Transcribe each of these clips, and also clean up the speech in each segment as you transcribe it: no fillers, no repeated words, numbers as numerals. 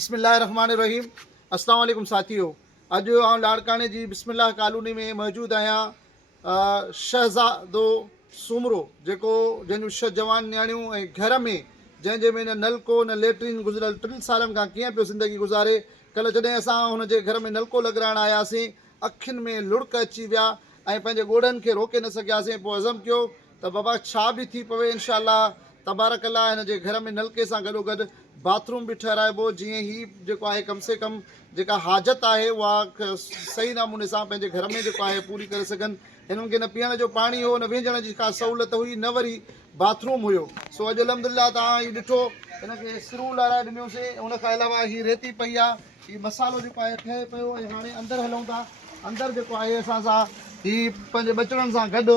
बिस्मिल्लाहिर्रहमानिर्रहीम। अस्सलाम वालेकुम साथियों। अॼु आउं लाड़काणे जी बिस्मिल्लाह कॉलोनी में मौजूदु आहियां। शहज़ादो सूमरो जेको जंहिंजूं 6 जवान नियाणियूं ऐं घर में जंहिंजे में न नलको न लेट्रिन गुज़िरियल 3 सालनि खां कीअं पियो ज़िंदगी गुज़ारे। कल्ह जॾहिं असां हुनजे घर में नलको लॻाइण आयासीं, अखियुनि में लुड़क अची विया ऐं पंहिंजे ॻोड़नि खे रोके न सघियासीं। पोइ अज़म कयो त बाबा छा बि थी पवे इनशाअल्लाह तबारकल्ला हिन जे घर में नलके सां गॾोगॾु बाथरूम बि ठहिराइबो, जीअं ही जेको आहे कम से कम जेका हाजत आहे उहा सही नमूने सां पंहिंजे घर में जेको आहे पूरी करे सघनि। हिननि खे न पीअण जो पाणी हो, न विझण जी का सहूलियत हुई, न वरी बाथरूम हुयो। सो अॼु अलहमदिल्ला तव्हां हीउ ॾिठो, हिनखे सिरूं लाराए ॾिनियोसीं। उन खां अलावा हीअ रेती पई आहे, हीउ मसालो जेको आहे ठहे पियो। ऐं हाणे अंदरि हलूं था। अंदरि जेको आहे असां सां हीउ पंहिंजे बचड़नि सां गॾु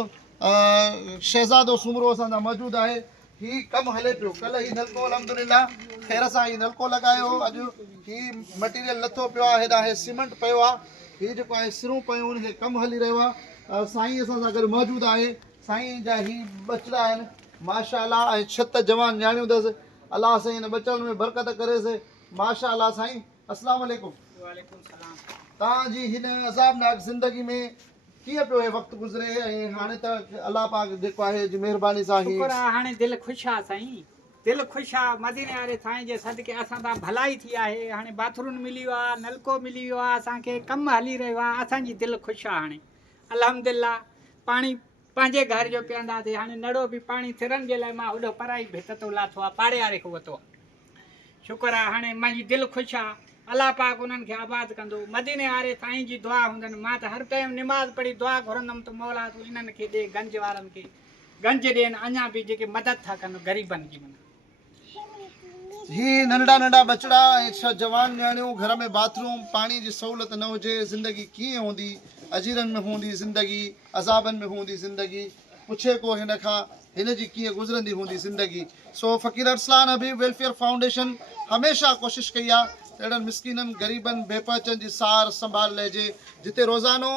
शहज़ादो सूमरो असां सां मौजूदु आहे। ही कमु हले पियो। कल्ह ही नलको अलहमदिल्ला ख़ैर सां ही नलको लॻायो। अॼु ही मटीरियल लथो पियो आहे, हेॾा हे सीमेंट पियो आहे, हीअ जेको आहे सिरूं पियूं आहिनि, हे कमु हली रहियो आहे। साईं असां सां गॾु मौजूदु आहे। साईं जा ही बचड़ा आहिनि माशाअल्लाह, ऐं 6 जवान नियाणियूं अथसि। अलाह साईं हिन बचड़नि में बरकत करेसि माशाअल्लाह। साईं अस्सलाम वालेकुम। वालेकुम सलाम। तव्हांजी हिन अज़ाबनाक ज़िंदगी में कीअं पियो हे वक़्तु गुज़रे? ऐं हाणे त अलाह पाक जेको आहे जी महिरबानी सां शुक्र आहे, हाणे दिलि ख़ुशि आहे साईं, दिलि ख़ुशि आहे। मदीने वारे साईं जे सदके असां सां भलाई थी आहे। हाणे बाथरूम मिली वियो आहे, नलको मिली वियो आहे, असांखे कमु हली रहियो आहे। असांजी दिलि ख़ुशि आहे हाणे अल्हम्दुलिल्लाह। पाणी पंहिंजे घर जो पीअंदासीं। हाणे नड़ो बि पाणी तिरनि जे लाइ मां होॾो पराई भित तो लाथो आहे, पाड़े वारे खां वरितो आहे। शुक्र आहे, हाणे मुंहिंजी दिलि ख़ुशि आहे। अलाह पाक उन्हनि खे आबाद कंदो। मदीने वारे साईं जी दुआ हूंदनि। मां त हर टाइम निमाज़ पढ़ी दुआ घुरंदुमि त मौला तूं इन्हनि खे ॾे, गंज वारनि खे गंज ॾियनि, अञा बि जेके मदद था कनि ग़रीबनि जी। ही नंढा नंढा बचड़ा ऐं 6 जवान नियाणियूं, घर में बाथरूम पाणी जी सहूलियत न हुजे, ज़िंदगी कीअं हूंदी? अजीरनि में हूंदी ज़िंदगी, अज़ाबनि में हूंदी ज़िंदगी, पुछे को हिन खां हिन जी कीअं गुज़रंदी हूंदी ज़िंदगी। सो फ़कीर अरसलान हबीब वेलफेयर फाउंडेशन हमेशह कोशिशि कई आहे त अहिड़नि मिसकिननि ग़रीबनि बेपचनि जी सार संभाल लहिजे। जिते रोज़ानो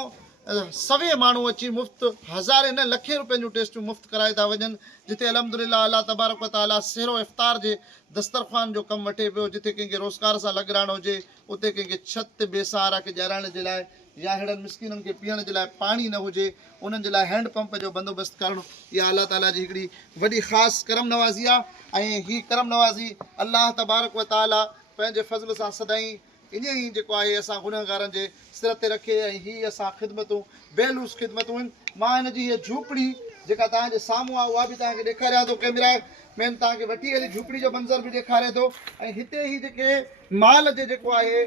100 माण्हू अची मुफ़्त, हज़ारे न लखे रुपयनि जूं टेस्टूं मुफ़्त कराए था वञनि। जिते अलहमदिल्ला अल्लाह तबारक व तआला सहरो इफ़्तार जे दस्तरख़्वान जो कमु वठे पियो। जिते कंहिंखे रोज़गार सां लॻाइणो हुजे, उते कंहिंखे छित बेसहारा खे ॼाणाइण जे लाइ, या अहिड़नि मिसकिननि खे पीअण जे लाइ पाणी न हुजे, उन्हनि जे लाइ हैंड पंप जो बंदोबस्तु करणु, इहा अलाह ताला जी हिकिड़ी वॾी ख़ासि करम नवाज़ी आहे। ऐं हीअ करम नवाज़ी अल्लाह तबारक व तआला पंहिंजे फज़ल सां सदाईं ईअं ई जेको आहे असां गुनहगारनि जे सिर ते रखे। ऐं हीअ असां ख़िदमतूं बेलूस ख़िदमतूं आहिनि। मां हिन जी हीअ झूपड़ी जेका तव्हांजे साम्हूं आहे उहा बि तव्हांखे ॾेखारियां थो। कैमरा मैन तव्हांखे वठी हली झूपड़ी जो मंज़र बि ॾेखारे थो। ऐं हिते ही जेके माल जे जेको आहे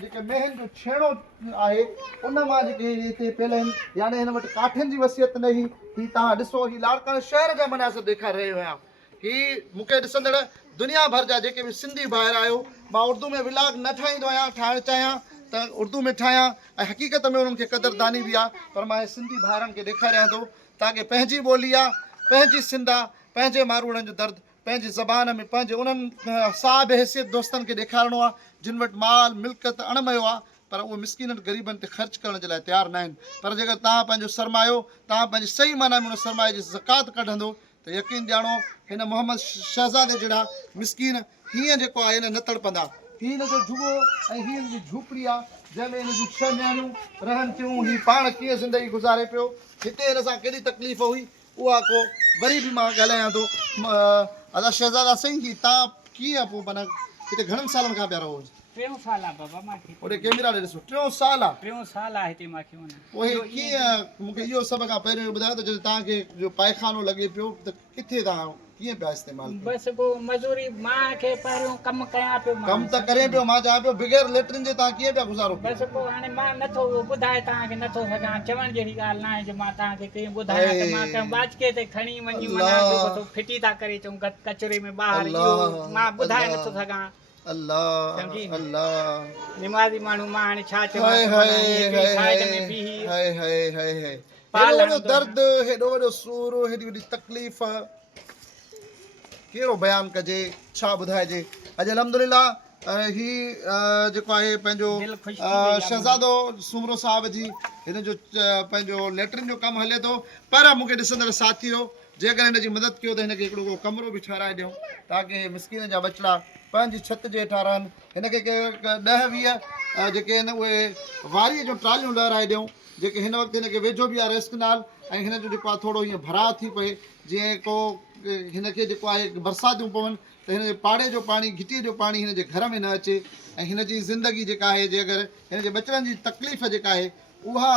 जेके मेहन जो छेणो आहे, उन मां जेके हिते पियल आहिनि, यानी हिन वटि काठियुनि जी वसियत न हुई। ही तव्हां ॾिसो, ही लाड़काणे शहर जा मनासिब ॾेखारे रहियो आहियां। ही मूंखे ॾिसंदड़ दुनिया भर जा जेके बि सिंधी ॿाहिरि आहियो, मां उर्दू में व्लॉग न ठाहींदो आहियां, ठाहिणु चाहियां त उर्दू में ठाहियां, ऐं हक़ीक़त में उन्हनि खे क़दरदानी बि आहे। पर मां सिंधी भाउरनि खे ॾेखारियां थो ताकी पंहिंजी ॿोली आहे, पंहिंजी सिंध आहे, पंहिंजे मारूड़नि जो दर्द पंहिंजी ज़बान में, पंहिंजे उन्हनि साहिब हैसियत दोस्तनि खे ॾेखारिणो आहे जिन वटि माल मिल्कियत अणमयो आहे, पर उहे मिसकिननि ग़रीबनि ते ख़र्च करण जे लाइ तयारु न आहिनि। पर जेकर तव्हां पंहिंजो सरमायो, तव्हां पंहिंजी सही माना में उन सरमाए जी ज़कात कढंदो त यकीन ॼाणो हिन मोहम्मद शहज़ादे जहिड़ा मिसकीन हीअं जेको आहे हिन न तड़पंदा। हीअ हिन जो जुगो ऐं हीअ हिन जी झूपड़ी आहे जंहिंमें हिन जूं 6 नियाणियूं रहनि थियूं। हीअ पाण कीअं ज़िंदगी गुज़ारे पियो, हिते हिन सां केॾी तकलीफ़ हुई, उहा को वरी बि मां ॻाल्हायां थो। अदा शहज़ादा साईं, ही तव्हां कीअं पोइ माना हिते घणनि सालनि खां पिया रहो? 3 साल आहे बाबा मूंखे। ओॾे कैमरा ॾे ॾिसो, 3 साल आहे। 3 साल आहे हिते मूंखे। पोइ कीअं, मूंखे इहो सभ खां पहिरियों ॿुधायो त जॾहिं तव्हांखे जो पायखानो लॻे पियो त किथे तव्हां कीअं पिया इस्तेमालु? बसि पोइ मज़ूरी मूंखे पहिरियों कमु कयां पियो। कमु त करे पियो, मां चवां पियो बग़ैर लेट्रिन जे तव्हां कीअं पिया गुज़ारो? बसि पोइ हाणे मां नथो ॿुधाए तव्हांखे नथो सघां। चवण जहिड़ी ॻाल्हि न आहे जो मां तव्हांखे कीअं ॿुधायां त मां कंहिं बाचके ते खणी वञी वञा फिटी था करे अचूं कचरे में ॿाहिरि, इहो मां ॿुधाए नथो सघां। अल्लाह अल्लाह, निमाज़ी माण्हू मां हाणे छा चवां। हेॾो वॾो दर्द, हेॾो वॾो सूर, हेॾी वॾी तकलीफ़, कहिड़ो बयानु कजे, छा ॿुधाइजे। अॼु अलहमदिल्ला ही जेको आहे पंहिंजो शहज़ादो सूमरो साहिब जी हिन जो पंहिंजो लेट्रिन जो कमु हले थो। पर मूंखे ॾिसंदड़ साथियो, जेकर हिन जी मदद कयो त हिनखे हिकिड़ो को कमिरो बि ठाराए ॾियूं ताकी हे मिसकिन जा बचिड़ा पंहिंजी छित जे हेठां रहनि। हिनखे के 10-20 जेके आहिनि उहे वारीअ जूं ट्रालियूं लहराए ॾियूं जेके हिन वक़्तु हिनखे वेझो बि आहे रिस्क नाल ऐं हिन जो जेको आहे थोरो हीअं भराव थी पए जीअं को हिनखे जेको आहे बरसातियूं पवनि त हिन जे पाड़े जो पाणी घिटीअ जो पाणी हिन जे घर में न अचे ऐं हिन जी ज़िंदगी जेका आहे जे अगरि हिन जे बचड़नि जी तकलीफ़ जेका आहे उहा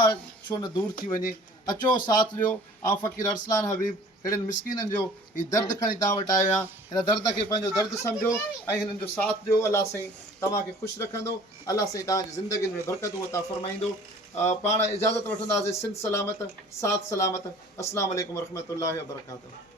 छो न दूर थी वञे। अचो साथ ॾियो। ऐं फ़क़ीर अरसलान हबीब अहिड़नि मिसकिननि जो हीउ दर्द खणी तव्हां वटि आयो आहियां। हिन दर्द खे पंहिंजो दर्द सम्झो ऐं हिननि जो साथ ॾियो। अलाह साईं तव्हांखे ख़ुशि रखंदो। अलाह साईं तव्हांजी ज़िंदगी में बरकतूं अता फ़रमाईंदो। पाण इजाज़त वठंदासीं। सिंध सलामत, साथ सलामत। अस्सलाम वालेकुम वरहमतुल्लाहि वबरकातुहू।